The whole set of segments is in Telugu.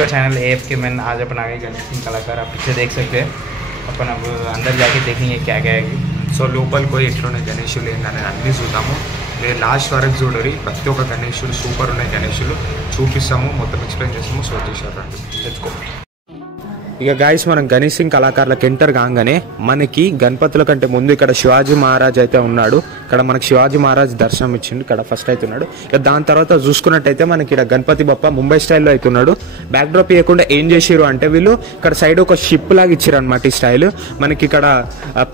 का चैनल AFK मैन। आज अपन आ गए गणेश सिंह कलाकार, आप पीछे देख सकते हैं। अपन अब अंदर जाके देखेंगे क्या क्या है। సో లోపలికి పోయి ఎట్లున్నాయి గణేషులు ఏంటనేది అన్నీ చూద్దాము. మీరు లాస్ట్ వరకు చూడరు, ప్రతి ఒక్క గణేషులు సూపర్ ఉన్నాయి. గణేషులు చూపిస్తాము, మొత్తం ఎక్స్ప్లెయిన్ చేస్తాము. సో తీసారండి, తెచ్చుకో. ఇక గాయస్ మనం గణేష్ సింగ్ కళాకారులకు ఎంటర్ కాగానే మనకి గణపతుల కంటే ముందు ఇక్కడ శివాజీ మహారాజ్ అయితే ఉన్నాడు. ఇక్కడ మనకి శివాజీ మహారాజ్ దర్శనం ఇచ్చిండు, ఇక్కడ ఫస్ట్ అయితే ఉన్నాడు. ఇక దాని తర్వాత చూసుకున్నట్టయితే మనకి ఇక్కడ గణపతి బప్ప ముంబై స్టైల్లో అవుతున్నాడు. బ్యాక్ డ్రాప్ ఇవ్వకుండా ఏం చేసిరు అంటే వీళ్ళు ఇక్కడ సైడ్ ఒక షిప్ లాగా ఇచ్చారు అనమాట. ఈ స్టైల్ మనకి ఇక్కడ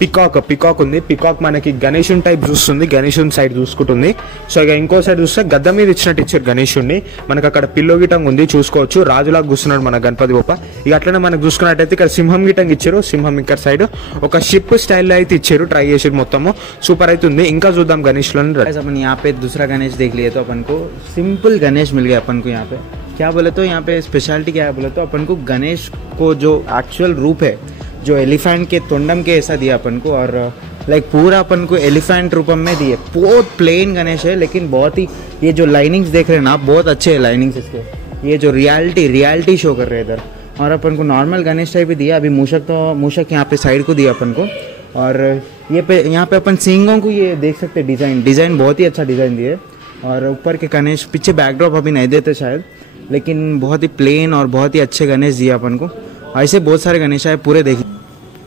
పికాక్ ఉంది. పికాక్ మనకి గణేషుని టైప్ చూస్తుంది, గణేషుని సైడ్ చూసుకుంటుంది. సో ఇక ఇంకో సైడ్ చూస్తే గద్ద మీద ఇచ్చినట్టు ఇచ్చారు గణేషుడిని. మనకి అక్కడ పిల్లో గిటంగా ఉంది, చూసుకోవచ్చు. రాజులాగా కూర్చున్నాడు మన గణపతి బప్ప. ఇక అట్లనే మనకు చూసుకున్నట్టయితే ఇక్కడ సింహం గిటంగా ఇచ్చారు. సింహం ఇక్కడ సైడ్ ఒక షిప్ స్టైల్ అయితే ఇచ్చారు, ट्राई చేసి మొత్తము సూపర్ అవుతుంది. ఇంకా చూద్దాం గణేష్ లో. अपन यहाँ पे दूसरा गणेश देख लिए तो अपन को सिंपल गणेश मिल गया अपन को। यहाँ पे क्या बोले तो यहाँ पे स्पेशलिटी क्या है बोले तो अपन को गणेश को जो एक्चुअल रूप है जो एलिफेंट के तोंडम के ऐसा दिया अपन को, और लाइक पूरा अपन को एलिफेंट रूपम में दिए। बहुत प्लेन गणेश है लेकिन बहुत ही ये जो लाइनिंग्स देख रहे हैं ना आप, बहुत अच्छे है लाइनिंग्स इसके। ये जो रियलिटी शो कर रहे हैं इधर। और अपन को नॉर्मल गणेश टाइप भी दिया। अभी मूषक यहाँ पे साइड को दिया अपन को। और ये पे यहाँ पे अपन सिंगों को ये देख सकते हैं, डिज़ाइन बहुत ही अच्छा डिज़ाइन दिए। और ऊपर के गणेश पीछे बैकड्रॉप अभी नहीं देते शायद, लेकिन बहुत ही प्लेन और बहुत ही अच्छे गणेश दिए अपन को। ऐसे बहुत सारे गणेश आए, पूरे देख।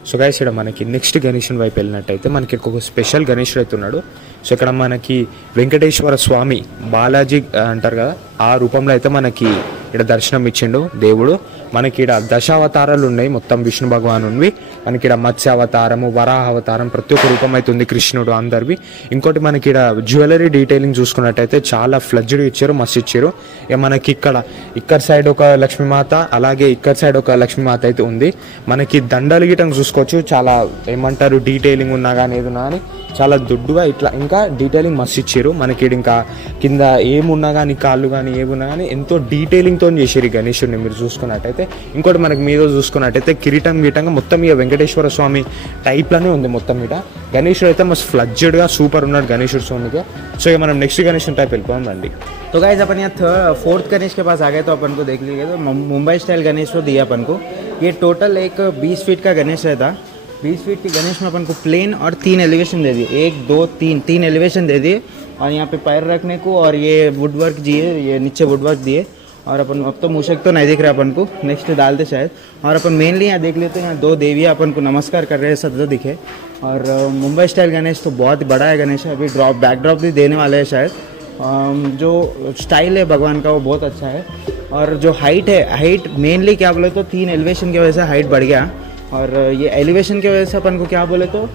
సో గైస్ ఇక్కడ మనకి నెక్స్ట్ గణేశుని వైపు వెళ్ళినట్టయితే మనకి ఒక స్పెషల్ గణేశుడు అయితే ఉన్నాడు. సో ఇక్కడ మనకి వెంకటేశ్వర స్వామి బాలాజీ అంటారు కదా, ఆ రూపంలో అయితే మనకి ఇక్కడ దర్శనం ఇచ్చిండు దేవుడు. మనకి ఇక్కడ దశావతారాలు ఉన్నాయి మొత్తం విష్ణు భగవానువి. మనకి ఇక్కడ మత్స్య అవతారము, వరాహ అవతారం, ప్రతి ఒక్క రూపం అయితే ఉంది కృష్ణుడు అందరివి. ఇంకోటి మనకి ఇక్కడ జ్యువెలరీ డీటెయిలింగ్ చూసుకున్నట్టయితే చాలా ఫ్లడ్జ్డ్ ఇచ్చారు, మస్తు ఇచ్చారు. ఇక మనకి ఇక్కడ సైడ్ ఒక లక్ష్మీమాత, అలాగే ఇక్కడ సైడ్ ఒక లక్ష్మీమాత అయితే ఉంది. మనకి దండలు గిటం చూసుకోవచ్చు, చాలా ఏమంటారు డీటెయిలింగ్ ఉన్నా కానీ ఏదున్నా కానీ చాలా దుడ్డుగా ఇట్లా ఇంకా డీటెయిలింగ్ మస్తు ఇచ్చారు. మనకి ఇంకా కింద ఏమున్నా కానీ కాళ్ళు కానీ ఏమున్నా కానీ ఎంతో డీటెయిలింగ్తో చేసారు ఈ గణేశుడిని మీరు చూసుకున్నట్టయితే. ఇంకోటి మనకి మీద చూసుకున్నట్టయితే కిరీటం గీటంగా మొత్తం ఇక వెంకటేశ్వర స్వామి టైప్లోనే ఉంది మొత్తం. ఇట గణేశుడు అయితే మస్తు ఫ్లడ్జ్డ్గా సూపర్ ఉన్నాడు గణేశుడు స్వామిగా. సో ఇక మనం నెక్స్ట్ గణేశుని టైప్ వెళ్ళిపోదాం రండి. तो गाइस अपन यहाँ फोर्थ गणेश के पास आ गए तो अपन को देख लीजिए तो मुंबई स्टाइल गणेश को दिया अपन को। ये टोटल एक 20 फीट का गणेश रहता। 20 फीट के गणेश में अपन को प्लेन और 3 एलिवेशन दे दिए, 1 2 3 एलिवेशन दे दिए। और यहाँ पे पैर रखने को और ये वुडवर्क दिए, ये नीचे वुडवर्क दिए। और अपन अब तो मूषक तो नहीं दिख रहा अपन को, नेक्स्ट डालते शायद। और अपन मेनली यहाँ देख लेते हैं, यहाँ 2 देवियाँ अपन को नमस्कार कर रहे हैं, सब दिखे। और मुंबई स्टाइल गणेश तो बहुत बड़ा है गणेश है। अभी बैकड्रॉप भी देने वाले हैं शायद। जो स्टाइल है भगवान का वो बहुत अच्छा है। और जो हाइट है, हाइट मेनली क्या बोले तो 3 एलिवेशन की वजह से हाइट बढ़ गया। और ये एलिवेशन की वजह से अपन को क्या बोले तो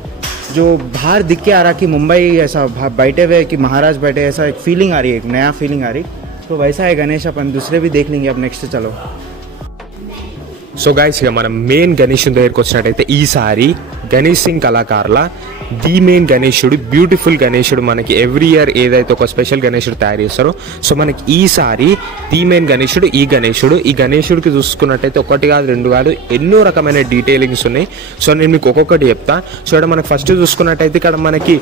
जो बाहर दिख के आ रहा कि मुंबई ऐसा बैठे हुए कि महाराज बैठे, ऐसा एक फीलिंग आ रही है, एक नया फीलिंग आ रही। तो वैसा है गणेश। अपन दूसरे भी देख लेंगे अब नेक्स्ट। चलो సో గైస్ ఇక మనం మెయిన్ గణేశుని దగ్గరికి వచ్చినట్టయితే ఈసారి గణేష్ సింగ్ కళాకారుల ది మెయిన్ గణేశుడు, బ్యూటిఫుల్ గణేశుడు మనకి ఎవ్రీ ఇయర్ ఏదైతే ఒక స్పెషల్ గణేశుడు తయారు చేస్తారో, సో మనకి ఈసారి ది మెయిన్ గణేశుడు ఈ గణేశుడికి చూసుకున్నట్టయితే 1 కాదు 2 కాదు ఎన్నో రకమైన డీటెయిలింగ్స్ ఉన్నాయి. సో నేను మీకు ఒక్కొక్కటి చెప్తా. సో ఇక్కడ మనకి ఫస్ట్ చూసుకున్నట్టయితే ఇక్కడ మనకి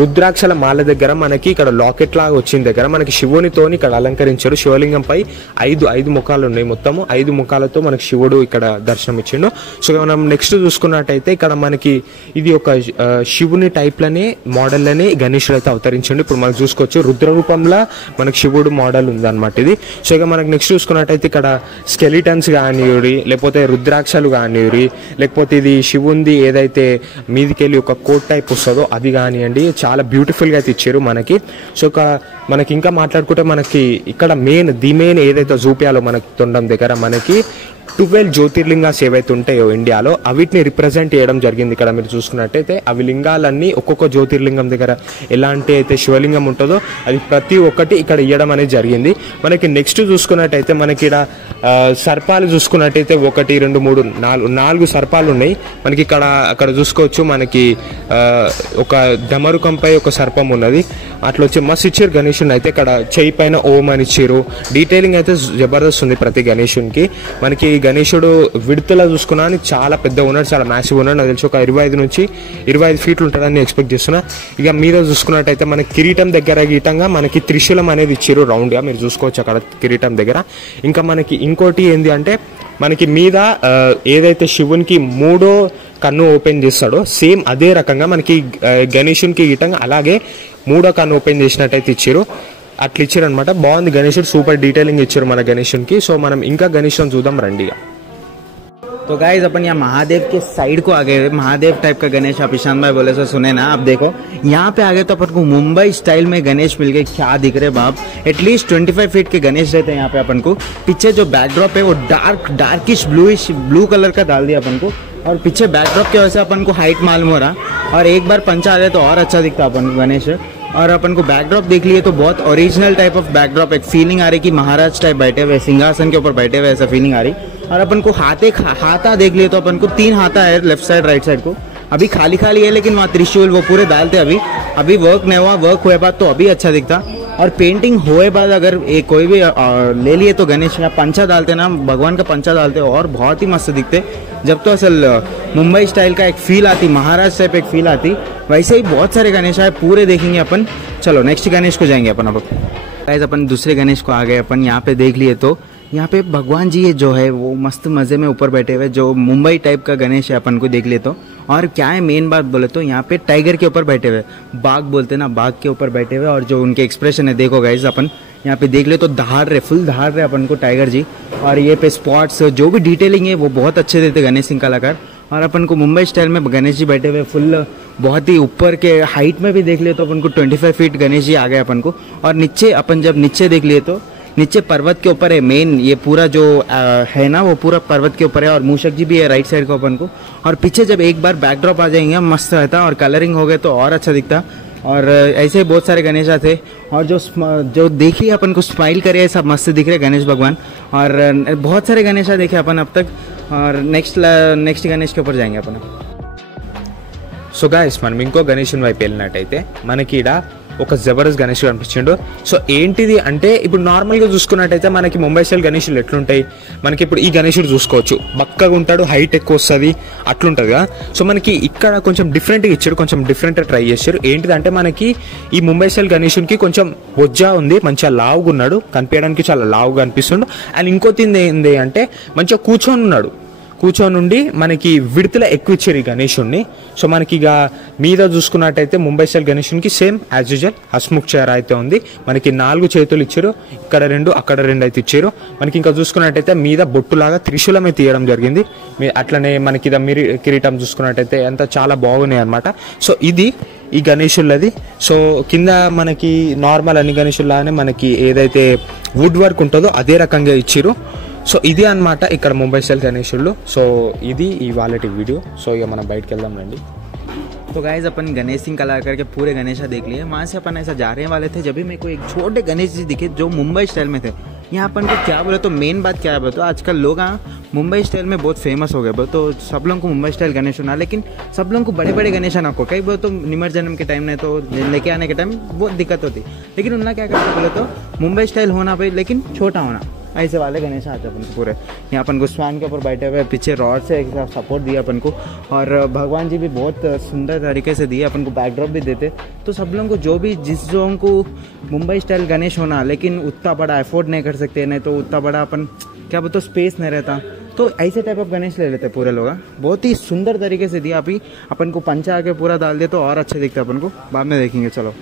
రుద్రాక్షల మాల దగ్గర మనకి ఇక్కడ లాకెట్ లాగా వచ్చిన దగ్గర మనకి శివునితోని ఇక్కడ అలంకరించారు. శివలింగంపై 5 ముఖాలు ఉన్నాయి, మొత్తము 5 ముఖాలతో మనకి శివుడు ఇక్కడ దర్శనం ఇచ్చిండు. సో మనం నెక్స్ట్ చూసుకున్నట్టయితే ఇక్కడ మనకి ఇది ఒక శివుని టైప్లనే మోడల్లోనే గణేశుడు అయితే అవతరించండి. ఇప్పుడు మనకు చూసుకోవచ్చు రుద్ర రూపంలో మనకి శివుడు మోడల్ ఉందన్నమాట ఇది. సో ఇక మనకి నెక్స్ట్ చూసుకున్నట్టయితే ఇక్కడ స్కెలిటన్స్ కానివ్వరి, లేకపోతే రుద్రాక్షలు కానివ్వరి, లేకపోతే ఇది శివుంది ఏదైతే మీదికెళ్ళి ఒక కోట్ టైప్ వస్తుందో అది కానివ్వండి, చాలా బ్యూటిఫుల్గా అయితే ఇచ్చారు మనకి. సో మనకి ఇంకా మాట్లాడుకుంటే మనకి ఇక్కడ ది మెయిన్ ఏదైతే చూపించాలో మనకి తొండం దగ్గర మనకి 12 జ్యోతిర్లింగాస్ ఏవైతే ఉంటాయో ఇండియాలో అవిటిని రిప్రజెంట్ చేయడం జరిగింది. ఇక్కడ మీరు చూసుకున్నట్టయితే అవి లింగాలన్నీ ఒక్కొక్క జ్యోతిర్లింగం దగ్గర ఎలాంటి అయితే శివలింగం ఉంటుందో అది ప్రతి ఒక్కటి ఇక్కడ ఇవ్వడం అనేది జరిగింది. మనకి నెక్స్ట్ చూసుకున్నట్టయితే మనకి ఇక్కడ సర్పాలు చూసుకున్నట్టయితే 1 2 3 4 సర్పాలు ఉన్నాయి మనకి ఇక్కడ. అక్కడ చూసుకోవచ్చు మనకి ఒక డమరుకంపై ఒక సర్పం ఉన్నది. అట్లా వచ్చి మస్తు ఇచ్చారు గణేశుని అయితే. ఇక్కడ చెయ్యి పైన ఓం అని ఇచ్చారు. డీటెయిలింగ్ అయితే జబర్దస్త్ ఉంది ప్రతి గణేశునికి. మనకి గణేశుడు విడుదల చూసుకున్నా చాలా పెద్దగా ఉన్నాడు, చాలా మ్యాసివ్ ఉన్నాడు. నాకు తెలిసి ఒక 25 నుంచి 25 ఫీట్లు ఉంటుందని ఎక్స్పెక్ట్ చేస్తున్నా. ఇక మీద చూసుకున్నట్టయితే మన కిరీటం దగ్గర గీతంగా మనకి త్రిశూలం అనేది ఇచ్చారు రౌండ్గా, మీరు చూసుకోవచ్చు అక్కడ కిరీటం దగ్గర. ఇంకా మనకి ఇంకోటి ఏంది అంటే మనకి మీద ఏదైతే శివునికి 3వ కన్ను ఓపెన్ చేస్తాడో సేమ్ అదే రకంగా మనకి గణేశునికి గీతంగా అలాగే 3వ కన్ను ఓపెన్ చేసినట్టయితే ఇచ్చారు. అట్లా ఇచ్చారు అనమాట. బాగుంది గణేశుడు, సూపర్ డీటెయిలింగ్ ఇచ్చారు మన గణేశునికి. సో మనం ఇంకా గణేశుని చూద్దాం రండిగా. तो गाइज अपन यहाँ महादेव के साइड को आ गए, महादेव टाइप का गणेश आप ईशान भाई बोले सो सुने ना, आप देखो यहाँ पे आ गए तो अपन को मुंबई स्टाइल में गणेश मिल गए. क्या दिख रहे बाप, एटलीस्ट 25 फीट के गणेश रहते हैं यहाँ पे अपन को. पीछे जो बैकड्रॉप है वो डार्किश ब्लू कलर का डाल दिया अपन को, और पीछे बैकड्रॉप की वजह से अपन को हाइट मालूम हो रहा. और एक बार पंचा आ जाए तो और अच्छा दिखता अपन को गणेश. और अपन को बैकड्रॉप देख लिए तो बहुत ओरिजिनल टाइप ऑफ बैकड्रॉप, एक फीलिंग आ रही कि महाराज टाइप बैठे हुए सिंहासन के ऊपर बैठे हुए, ऐसा फीलिंग आ रही. और अपन को हाथा देख लिए तो अपन को 3 हाथा है लेफ्ट साइड राइट साइड को. अभी खाली खाली है लेकिन वहाँ त्रिशूल वो पूरे डालते. अभी वर्क नहीं हुआ, वर्क हुए बाद तो अभी अच्छा दिखता. और पेंटिंग हुए बाद अगर कोई भी ले लिए तो गणेश में पंचा डालते ना, भगवान का पंचा डालते और बहुत ही मस्त दिखते. जब तो असल मुंबई स्टाइल का एक फील आती, महाराज टाइप एक फील आती. वैसे ही बहुत सारे गणेश आए, पूरे देखेंगे अपन. चलो नेक्स्ट गणेश को जाएंगे अपन. अब गाइस अपन दूसरे गणेश को आ गए. अपन यहाँ पे देख लिए तो यहाँ पे भगवान जी जो है वो मस्त मज़े में ऊपर बैठे हुए, जो मुंबई टाइप का गणेश है अपन को देख लिए तो. और क्या है मेन बात बोले तो यहाँ पे टाइगर के ऊपर बैठे हुए, बाघ बोलते ना, बाघ के ऊपर बैठे हुए. और जो उनके एक्सप्रेशन है देखो गाइस, अपन यहाँ पे देख ले तो धार रहे, फुल धार रहे अपन को टाइगर जी. और ये पे स्पॉट्स जो भी डिटेलिंग है वो बहुत अच्छे देते गणेश सिंह कलाकार. और अपन को मुंबई स्टाइल में गणेश जी बैठे हुए फुल बहुत ही ऊपर के हाइट में भी देख लिए तो अपन को 25 फीट गणेश जी आ गए अपन को. और नीचे अपन जब नीचे देख लिए तो नीचे पर्वत के ऊपर है मेन, ये पूरा जो है ना वो पूरा पर्वत के ऊपर है. और मूषक जी भी है राइट साइड को अपन को. और पीछे जब एक बार बैकड्रॉप आ जाएंगे मस्त रहता, और कलरिंग हो गए तो और अच्छा दिखता. और ऐसे बहुत सारे गणेश थे. और जो देखिए अपन को स्माइल करे सब मस्त दिख रहे गणेश भगवान. और बहुत सारे गणेश देखे अपन अब तक. और नेक्स्ट गणेश के ऊपर जाएंगे अपन. సో గైస్ మనం ఇంకో గణేశుని వైపు వెళ్ళినట్టయితే మనకి ఈడ ఒక జబర్దస్త్ గణేష్ కనిపించిండు. సో ఏంటిది అంటే ఇప్పుడు నార్మల్గా చూసుకున్నట్టయితే మనకి ముంబై స్టైల్ గణేషులు ఎట్లుంటాయి, మనకి ఇప్పుడు ఈ గణేశుడు చూసుకోవచ్చు, బక్కగా ఉంటాడు, హైట్ ఎక్కువ వస్తుంది, అట్లుంటుంది కదా. సో మనకి ఇక్కడ కొంచెం డిఫరెంట్గా ఇచ్చాడు, కొంచెం డిఫరెంట్గా ట్రై చేశారు. ఏంటిదంటే మనకి ఈ ముంబై స్టైల్ గణేశునికి కొంచెం బొజ్జా ఉంది, మంచిగా లావుగా ఉన్నాడు, కనిపించడానికి చాలా లావుగా అనిపిస్తుండు. అండ్ ఇంకోటి ఏంది అంటే మంచిగా కూర్చొని ఉన్నాడు, కూర్చొని ఉండి మనకి విడతల ఎక్కువ ఇచ్చారు ఈ గణేశుడిని. సో మనకి ఇక మీద చూసుకున్నట్టయితే ముంబై స్టైల్ గణేశునికి same as usual Hasmukh chair అయితే ఉంది. మనకి 4 చేతులు ఇచ్చారు, ఇక్కడ 2 అక్కడ 2 అయితే ఇచ్చారు. మనకి ఇంకా చూసుకున్నట్టయితే మీద బొట్టులాగా త్రిశూలం అయితే తీయడం జరిగింది. అట్లనే మనకి కిరీటం చూసుకున్నట్టయితే అంతా చాలా బాగున్నాయి అనమాట. సో ఇది ఈ గణేశులది. సో కింద మనకి నార్మల్ అన్ని గణేశుల్లానే మనకి ఏదైతే వుడ్ వర్క్ ఉంటుందో అదే రకంగా ఇచ్చారు. సో ఇది అన్నమాట ఇక్కడ ముంబై స్టైల్ గణేశుళ్ళు. సో ఇది ఇవాళ वीडियो. సో ఇక మనం బయటకు వెళ్దాం రండి. तो गाइज अपन गणेश सिंह कलाकार के पूरे गणेशा देख लिए. वहाँ से अपन ऐसा जा रहे वाले थे जब भी मेरे को एक छोटे गणेश जी दिखे जो मुंबई स्टाइल में थे. यहाँ अपन को क्या बोले तो मेन बात क्या है बोले तो आजकल लोग मुंबई स्टाइल में बहुत फेमस हो गए बोले तो सब लोगों को मुंबई स्टाइल गणेश होना, लेकिन सब लोगों को बड़े बड़े गणेश ना को कई बोले तो निमज्जनम के टाइम नहीं तो लेके आने के टाइम बहुत दिक्कत होती. लेकिन उनका क्या करते बोले तो मुंबई स्टाइल होना भाई, लेकिन छोटा होना. ऐसे वाले गणेश आते अपन को पूरे. यहाँ अपन को स्वान के ऊपर बैठे हुए, पीछे रॉड से सपोर्ट दिया अपन को. और भगवान जी भी बहुत सुंदर तरीके से दिए अपन को, बैकड्रॉप भी देते. तो सब लोगों को जो भी जिस लोगों को मुंबई स्टाइल गणेश होना, लेकिन उतना बड़ा अफोर्ड नहीं कर सकते, नहीं तो उतना बड़ा अपन क्या बोलते स्पेस नहीं रहता, तो ऐसे टाइप ऑफ गणेश ले लेते पूरे लोग. बहुत ही सुंदर तरीके से दिया. अभी अपन को पंचा आके पूरा डाल दे तो और अच्छा दिखता अपन को. बाद में देखेंगे. चलो